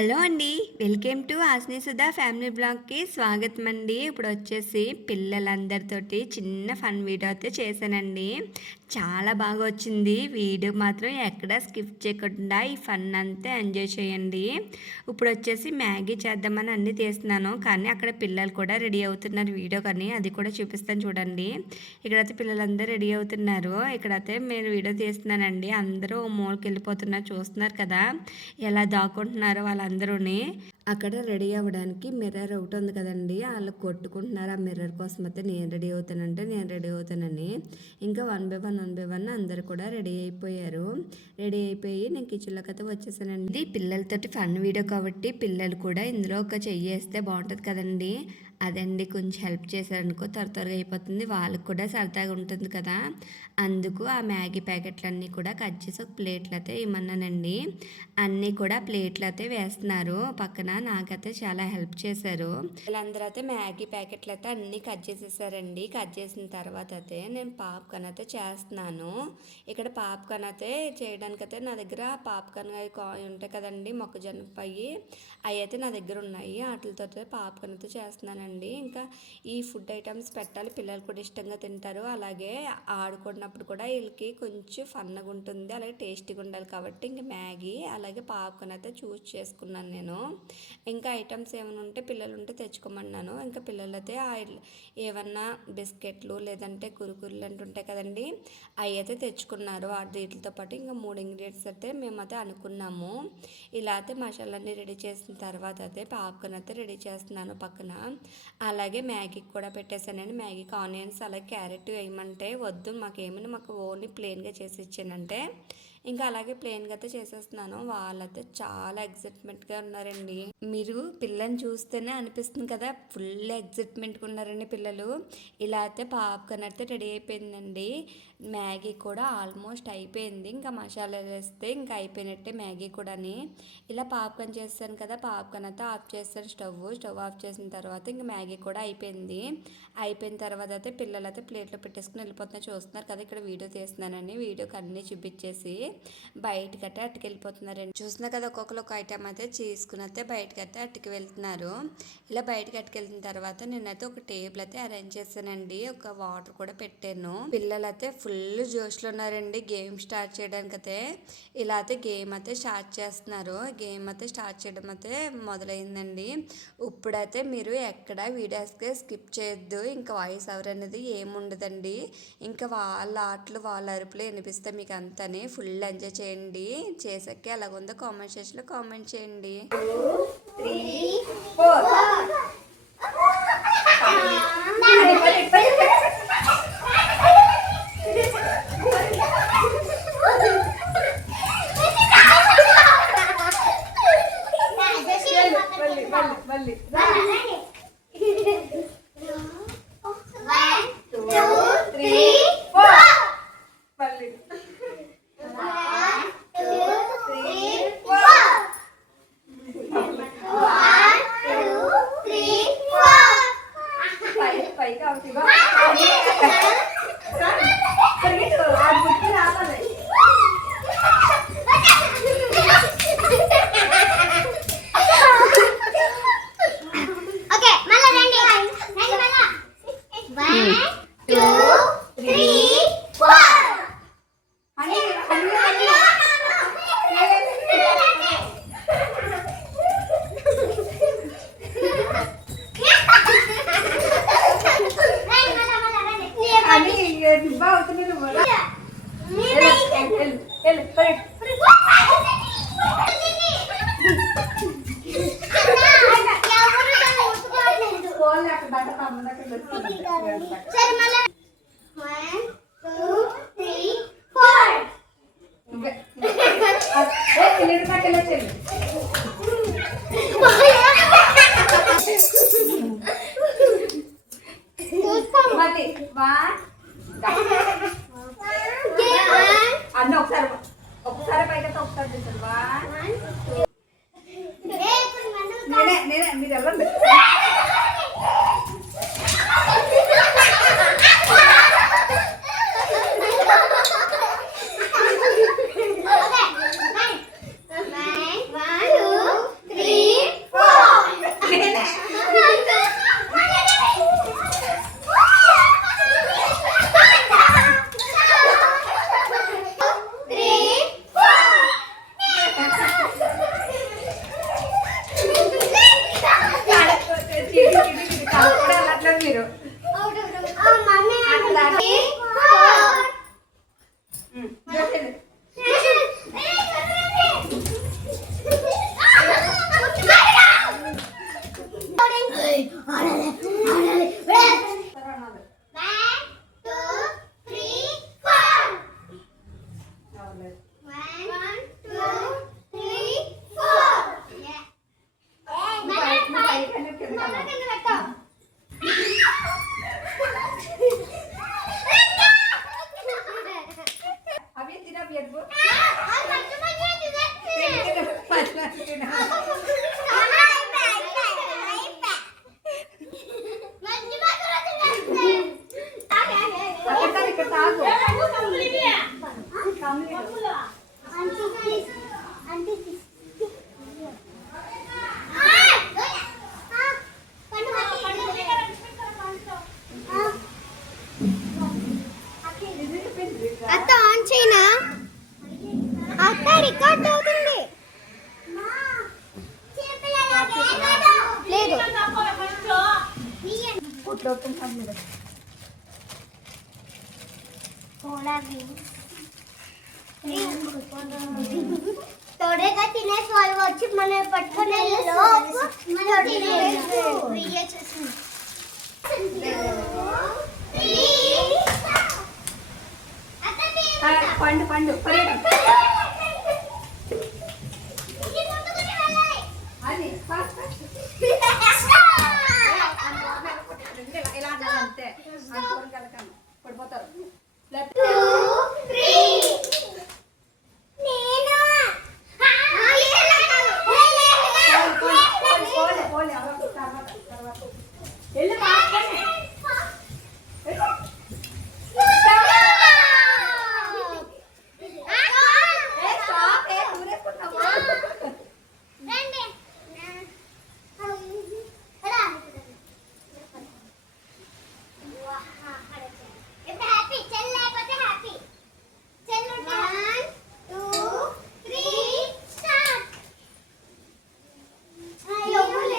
Hello అండి. Welcome to Hasini Sudha family బ్లాగ్‌కి స్వాగతం అండి. ఇప్పుడు వచ్చేసి పిల్లలందరితోటి చిన్న ఫన్ వీడియో అయితే చేశానండి. చాలా బాగా వచ్చింది. వీడియో మాత్రం ఎక్కడ స్కిప్ చేయకుండా ఈ ఫన్ అంతా ఎంజాయ్ చేయండి. ఇప్పుడు వచ్చేసి మ్యాగీ చేద్దామని అన్నీ తీస్తున్నాను. కానీ అక్కడ పిల్లలు కూడా రెడీ అవుతున్నారు వీడియో కానీ అది కూడా చూపిస్తాను చూడండి. ఇక్కడైతే పిల్లలందరూ రెడీ అవుతున్నారు. ఇక్కడైతే నేను వీడియో తీస్తున్నానండి. అందరూ మూలకి వెళ్ళిపోతున్నారు చూస్తున్నారు కదా ఎలా దాక్కుంటున్నారో వాళ్ళందరూని. అక్కడ రెడీ అవ్వడానికి మిర్రర్ ఒకటి ఉంది కదండి, వాళ్ళు కొట్టుకుంటున్నారు ఆ మిర్రర్ కోసం. అయితే నేను రెడీ అవుతానంటే నేను రెడీ అవుతానని ఇంకా వన్ బై వన్ అందరు కూడా రెడీ అయిపోయారు. రెడీ అయిపోయి నేను కిచెన్లోకి అయితే వచ్చేసానండి. పిల్లలతోటి ఫన్ వీడియో కాబట్టి పిల్లలు కూడా ఇందులో ఒక చెయ్యి వేస్తే బాగుంటుంది కదండి. అదండి కొంచెం హెల్ప్ చేశారనుకో త్వరగా అయిపోతుంది, వాళ్ళకి కూడా సరదాగా ఉంటుంది కదా. అందుకు ఆ మ్యాగీ ప్యాకెట్లన్నీ కూడా కట్ చేసి ఒక ప్లేట్లు అయితే ఇమ్మన్నానండి. అన్నీ కూడా ప్లేట్లు అయితే వేస్తున్నారు పక్కన. నాకైతే చాలా హెల్ప్ చేశారు. వీళ్ళందరూ అయితే మ్యాగీ ప్యాకెట్లు అయితే అన్నీ కట్ చేసేసారండి. కట్ చేసిన తర్వాత అయితే నేను పాప్కార్న్ అయితే చేస్తున్నాను. ఇక్కడ పాప్కార్న్ అయితే చేయడానికి అయితే నా దగ్గర పాప్కార్న్ అవి ఉంటాయి కదండి, మొక్కజొన్న పయ్యి అవి అయితే నా దగ్గర ఉన్నాయి. వాటితో పాప్కార్న్ అయితే చేస్తున్నానండి. ఇంకా ఈ ఫుడ్ ఐటమ్స్ పెట్టాలి, పిల్లలు కూడా ఇష్టంగా తింటారు. అలాగే ఆడుకున్నప్పుడు కూడా వీళ్ళకి కొంచెం ఫన్నగా ఉంటుంది, అలాగే టేస్టీగా ఉండాలి కాబట్టి ఇంకా మ్యాగీ అలాగే పాప్కార్న్ అయితే చూస్ చేసుకున్నాను నేను. ఇంకా ఐటమ్స్ ఏమైనా ఉంటే పిల్లలు ఉంటే తెచ్చుకోమన్నాను. ఇంకా పిల్లలు అయితే ఏమన్నా బిస్కెట్లు లేదంటే కురుకురులు అంటే ఉంటాయి కదండి, అవి అయితే తెచ్చుకున్నారు. వీటితో పాటు ఇంకా 3 ఇంగ్రీడియంట్స్ అయితే మేమైతే అనుకున్నాము. ఇలా అయితే మసాలాన్ని రెడీ చేసిన తర్వాత అయితే పాప్కార్న్ అయితే రెడీ చేస్తున్నాను పక్కన. అలాగే మ్యాగీకి కూడా పెట్టేశానండి. మ్యాగీకి ఆనియన్స్ అలాగే క్యారెట్ వేయమంటే వద్దు, మాకు ఓన్లీ ప్లెయిన్గా చేసి ఇచ్చానంటే ఇంకా అలాగే ప్లెయిన్గా అయితే చేసేస్తున్నాను. వాళ్ళైతే చాలా ఎగ్జైట్మెంట్గా ఉన్నారండి. మీరు పిల్లని చూస్తేనే అనిపిస్తుంది కదా ఫుల్ ఎగ్జైట్మెంట్గా ఉన్నారండి పిల్లలు. ఇలా అయితే పాప్కార్న్ అయితే రెడీ అయిపోయిందండి. మ్యాగీ కూడా ఆల్మోస్ట్ అయిపోయింది. ఇంకా మసాలా వేస్తే ఇంకా అయిపోయినట్టే మ్యాగీ కూడాని. ఇలా పాప్కార్న్ చేస్తాను కదా, పాప్కార్న్ అయితే ఆఫ్ చేస్తాను. స్టవ్ ఆఫ్ చేసిన తర్వాత ఇంకా మ్యాగీ కూడా అయిపోయింది. అయిపోయిన తర్వాత అయితే పిల్లలు అయితే ప్లేట్లో పెట్టేసుకుని వెళ్ళిపోతున్నారు. చూస్తున్నారు కదా ఇక్కడ వీడియో తీస్తున్నానని. వీడియోకి అన్నీ చూపించేసి బయటకైతే అట్టుకెళ్ళిపోతున్నారండి. చూస్తున్నా కదా ఒక్కొక్కరు ఒక ఐటమ్ అయితే తీసుకుని అయితే బయటకైతే అట్టుకు వెళ్తున్నారు. ఇలా బయటకి అట్టుకెళ్ళిన తర్వాత నేనైతే ఒక టేబుల్ అయితే అరేంజ్ చేశానండి. ఒక వాటర్ కూడా పెట్టాను. పిల్లలు అయితే ఫుల్ జోష్లో ఉన్నారండి గేమ్ స్టార్ట్ చేయడానికి అయితే. ఇలా అయితే గేమ్ అయితే స్టార్ట్ చేస్తున్నారు. గేమ్ అయితే స్టార్ట్ చేయడం అయితే మొదలైందండి. ఇప్పుడైతే మీరు ఎక్కడ వీడియోస్కి స్కిప్ చేయొద్దు. ఇంకా వాయిస్ ఓవర్ అనేది ఏముండదండి. ఇంకా వాళ్ళ ఆటలు వాళ్ళ అరుపులు వినిపిస్తే మీకు అంతానే ఫుల్ ఎంజాయ్ చేయండి. చేసాక ఎలాగుందో కామెంట్ సెక్షన్లో కామెంట్ చేయండి. 2, 3, 4 అన్న ఒకసారి పైకి ఒకసారి చేశారు. మీరు ఎవరు One, two, three. అవి తినబియరు అత్త ఆన్ చేయనా అత్త రికార్డ్ అవుతుంది లేదు తొడగా తినేసి వాళ్ళు వచ్చి మన పట్టుకునే పండు పండు అది ఇలా అంతే పడిపోతారు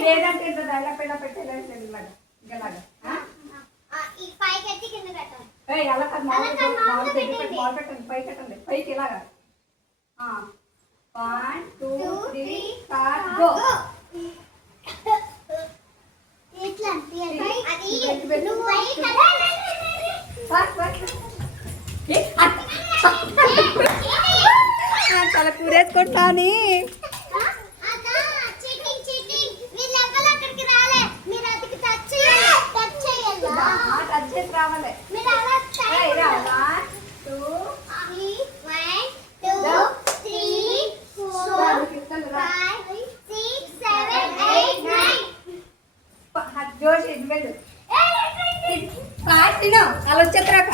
లేదంటే ఇంత దళ్ళ పిల్ల పెట్టేలాగా ఇలాగా అలా కాదు మామూలు పెట్టండి పైకి పెట్టండి పైకి ఇలాగా 1 2 3 స్టార్ట్ గో చాలా కూరేసుకుంటాని రావాలి జోషి వెళ్ళు తిను అలా వచ్చేత్రాక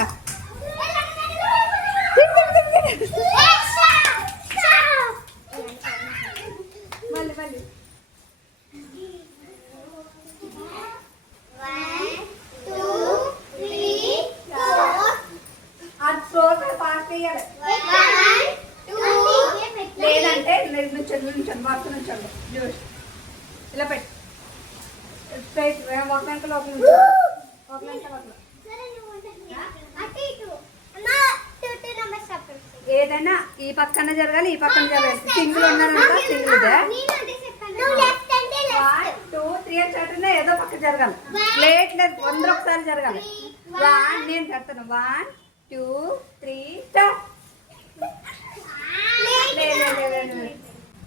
మళ్ళీ మళ్ళీ అది స్లోగా ఫాస్ట్ వేయాలి లేదంటే నుంచండి వర్క్ నుంచండి జోష్ ఇలా పెట్టి స్ట్రైట్ ఒక గంట లోపల ఒక గంట లోపల ఏదైనా ఈ పక్కన జరగాలి ఈ పక్కన జరగాలి సింగిల్ ఉన్నారంట సింగిల్ ఇదే 1 2 3 అని చట్టండి ఏదో పక్క జరగాలి ప్లేట్ లేదు 100 ఒకసారి జరగాలి 1 నేను చెప్తాను 1 2 3 స్టార్ట్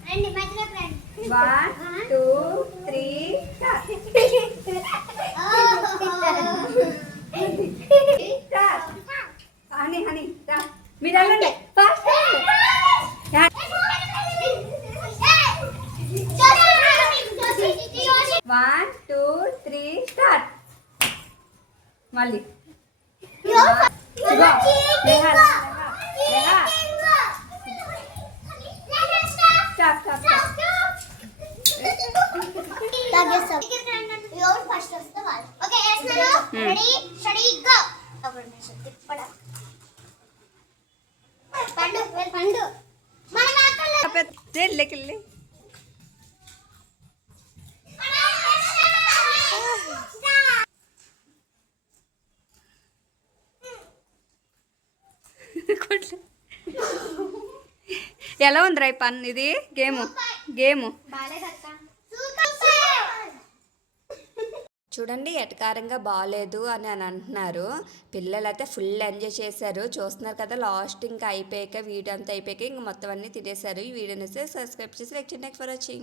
రండి మధ్యలో రండి 1 2 3 స్టార్ట్ స్టార్ట్ హనీ హనీ మీరు వెళ్ళండి ఫాస్ట్ 1 2 3 స్టార్ట్ మళ్ళీ పెళ్ళికెళ్ళి ఎలా ఉంది రై పన్ ఇది గేము చూడండి ఎటకారంగా బాగాలేదు అని అంటున్నారు పిల్లలు అయితే ఫుల్ ఎంజాయ్ చేశారు చూస్తున్నారు కదా లాస్ట్ ఇంకా అయిపోయాక వీడియో అంతా అయిపోయాక ఇంకా మొత్తం అన్నీ తినేశారు ఈ వీడియోని సబ్స్క్రైబ్ చేసి లైక్ చేయండి ఫర్ వాచింగ్